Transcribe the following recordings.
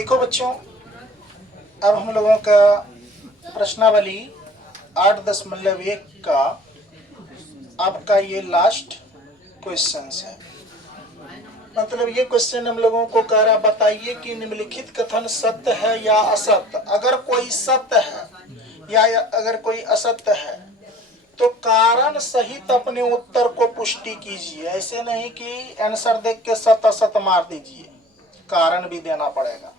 देखो बच्चों, अब हम लोगों का प्रश्नावली 8.1 का आपका ये लास्ट क्वेश्चन है। मतलब ये क्वेश्चन हम लोगों को कह रहा, बताइए कि निम्नलिखित कथन सत्य है या असत्य। अगर कोई सत्य है या अगर कोई असत्य है तो कारण सहित अपने उत्तर को पुष्टि कीजिए। ऐसे नहीं कि आंसर देख के सत्य असत्य मार दीजिए, कारण भी देना पड़ेगा।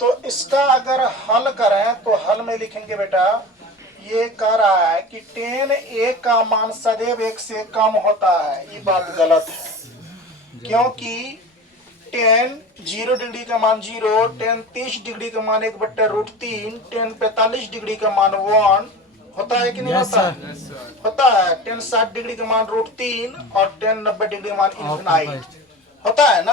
तो इसका अगर हल करें तो हल में लिखेंगे बेटा, ये कह रहा है कि 10a का मान सदैव 1 से कम होता है। ये बात गलत है, क्योंकि 10 0 डिग्री का मान 0, 10 30 डिग्री का मान 1/√3, 10 45 डिग्री का मान 1 होता है कि नहीं होता है? होता है। 10 60 डिग्री का मान √3 और 10 90 डिग्री का मान इन्फिनाइट होता है ना।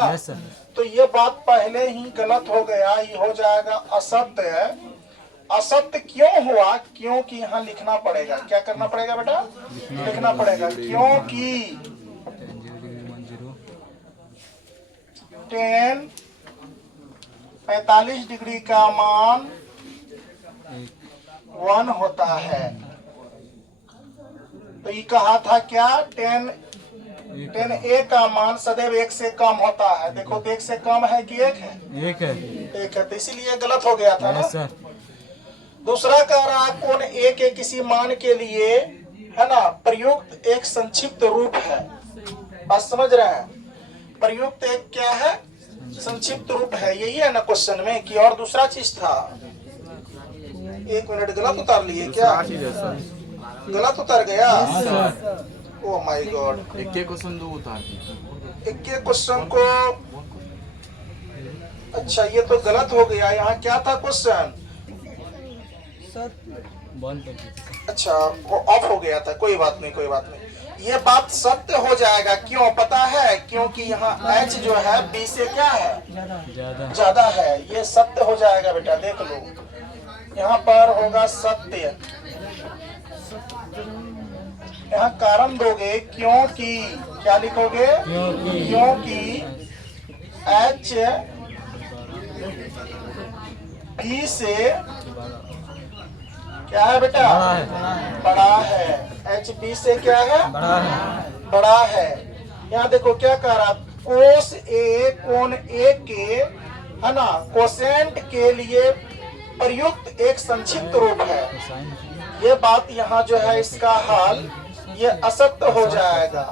तो ये बात पहले ही गलत हो गया, ये हो जाएगा असत्य। असत्य क्यों हुआ? क्योंकि यहाँ लिखना पड़ेगा। क्या करना पड़ेगा बेटा? लिखना पड़ेगा, क्योंकि 10 45 डिग्री का मान 1 होता है। तो ये कहा था क्या? 10a का मान सदैव 1 से कम होता है। देखो तो 1 से कम है कि 1 है? 1 है। 1 है, तो इसीलिए गलत हो गया था ना। दूसरा कह रहा है कौन a के किसी मान के लिए है ना प्रयुक्त एक संक्षिप्त रूप है। बात समझ रहे हैं? प्रयुक्त एक क्या है? संक्षिप्त रूप है। यही है ना क्वेश्चन में, कि और दूसरा चीज था। 1 मिनट, गलत उतार लिए क्या? गलत उतर गया। ओ माय गॉड, एक के क्वेश्चन दो उतार एक के क्वेश्चन को। अच्छा ये तो गलत हो गया। यहाँ क्या था क्वेश्चन? अच्छा वो ऑफ हो गया था। कोई बात नहीं, कोई बात नहीं। ये बात सत्य हो जाएगा। क्यों पता है? क्योंकि यहाँ h जो है b से क्या है? ज्यादा है। ये सत्य हो जाएगा बेटा, देख लो। यहाँ पर होगा सत्य। यहाँ कारण दोगे, क्योंकि क्या लिखोगे? क्योंकि h b से क्या है बेटा? बड़ा है। h b से क्या है? बड़ा है। यहाँ देखो क्या कह रहा, कोस a कोण a के है ना कोसेंट के लिए प्रयुक्त एक संक्षिप्त रूप है। ये बात यहाँ जो है इसका हाल ये असत्य हो जाएगा।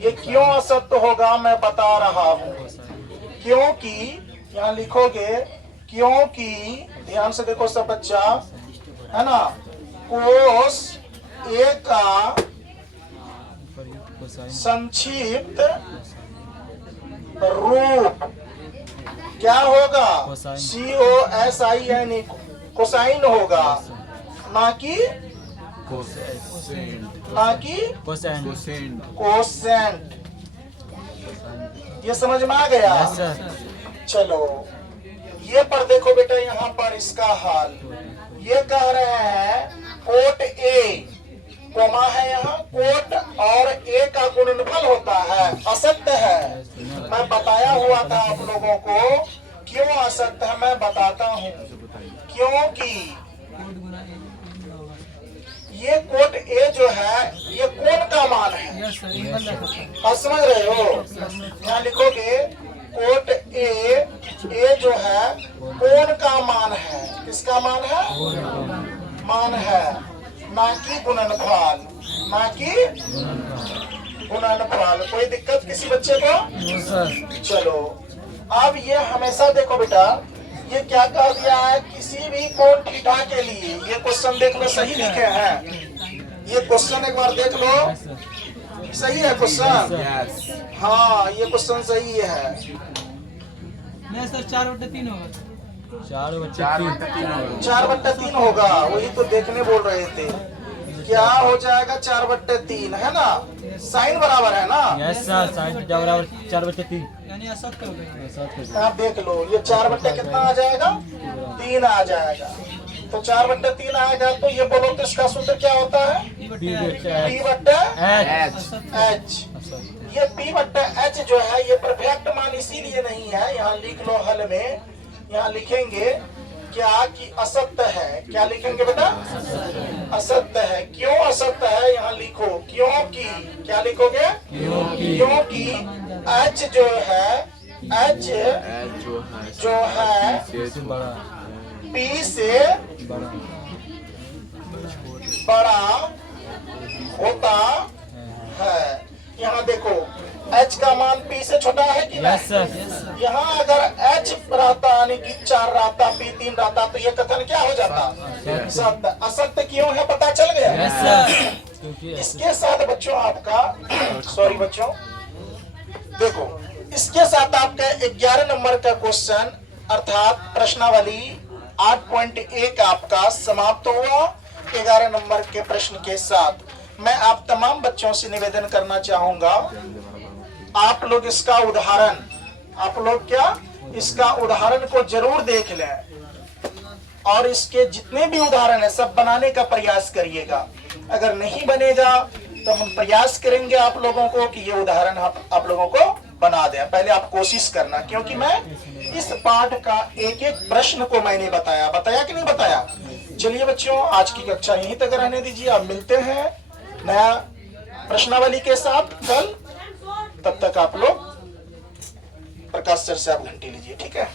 ये क्यों असत्य होगा मैं बता रहा हूँ। क्योंकि यहाँ लिखोगे, क्योंकि ध्यान से देखो सब बच्चा, है ना, कोस a का संक्षिप्त रूप क्या होगा? COSIN, कोसाइन होगा, ना कि कोसेंट। ये समझ में आ गया? चलो ये पर देखो बेटा, यहाँ पर इसका हाल ये कह रहे हैं कोट A कोमा है यहाँ कोट और a का गुणनफल होता है। असत्य है। मैं बताया हुआ था आप लोगों को। क्यों असत्य है मैं बताता हूँ। क्योंकि ये कोट a जो है ये कोण का मान है। आप समझ रहे हो? यहाँ लिखोगे कोट a जो है कोण का मान है। किसका मान है? मान है, ना कि गुणनफल, ना कि गुणनफल। कोई दिक्कत किसी बच्चे को? चलो अब ये हमेशा देखो बेटा, ये क्या कह दिया है? किसी भी कोण थीटा के लिए, ये क्वेश्चन देख लो, सही लिखे हैं। ये क्वेश्चन एक बार देख लो, सही है क्वेश्चन? हाँ ये क्वेश्चन सही है। नहीं सर 4/3 होगा। 4/3 होगा। वही तो देखने बोल रहे थे। क्या हो जाएगा? 4/3 है ना। साइन बराबर है ना? यस सर, साइन थीटा बराबर 4/3। यानी असत्य हो गया। आप देख लो, ये 4/, कितना आ जाएगा? 3 आ जाएगा। तो 4/3 आएगा। तो ये बोलो तो इसका सूत्र क्या होता है? P/H। ये P/H जो है ये परफेक्ट मान इसीलिए नहीं है। यहाँ लिख लो हल में यहाँ लिखेंगे क्या कि असत्य है। क्या लिखेंगे बेटा? असत्य है। क्यों असत्य है यहाँ लिखो, क्योंकि क्या लिखोगे? क्योंकि एच जो है, एच जो है पी से बड़ा होता है। यहाँ देखो h का मान p से छोटा है कि यस नहीं? सर। यहाँ अगर h रहता यानी कि 4 रहता, p 3 रहता तो ये कथन क्या हो जाता? सत्य। असत्य क्यों है पता चल गया? Yes sir. क्योंकि इसके साथ बच्चों आपका सॉरी बच्चों, देखो इसके साथ आपका 11 नंबर का क्वेश्चन अर्थात प्रश्नावली 8.1 आपका समाप्त हुआ। 11 नंबर के प्रश्न के साथ मैं आप तमाम बच्चों से निवेदन करना चाहूंगा, आप लोग इसका उदाहरण, आप लोग क्या इसका उदाहरण को जरूर देख लें और इसके जितने भी उदाहरण है सब बनाने का प्रयास करिएगा। अगर नहीं बनेगा तो हम प्रयास करेंगे आप लोगों को कि ये उदाहरण आप लोगों को बना दें। पहले आप कोशिश करना, क्योंकि मैं इस पाठ का एक एक प्रश्न को मैंने बताया कि नहीं बताया। चलिए बच्चों आज की कक्षा यहीं तक रहने दीजिए, अब मिलते हैं नया प्रश्नावली के साथ कल। तब तक आप लोग प्रकाश सर से आप घंटी लीजिए, ठीक है।